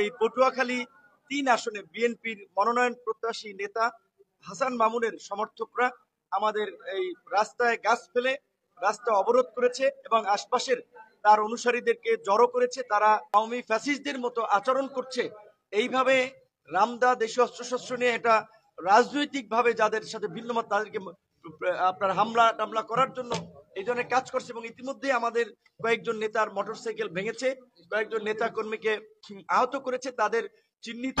এই পটুয়াখালী ৩ আসনে বিএনপির মনোনয়ন প্রত্যাশী নেতা হাসান মামুনের সমর্থকরা আমাদের এই রাস্তায় গাছ ফেলে রাস্তা অবরোধ করেছে এবং আশপাশের তার অনুসারীদেরকে জড়ো করেছে। তারা আওয়ামী ফ্যাসিস্টদের মতো আচরণ করছে। এইভাবে রামদা দেশীয় অস্ত্রশস্ত্র নিয়ে এটা রাজনৈতিকভাবে যাদের সাথে ভিন্নমত তাদেরকে আপনার হামলা টামলা করার জন্য এই ধরনের কাজ করছে এবং ইতিমধ্যে আমাদের কয়েকজন নেতার মোটরসাইকেল ভেঙেছে, কয়েকজন নেতা কর্মীকে আহত করেছে। তাদের চিহ্নিত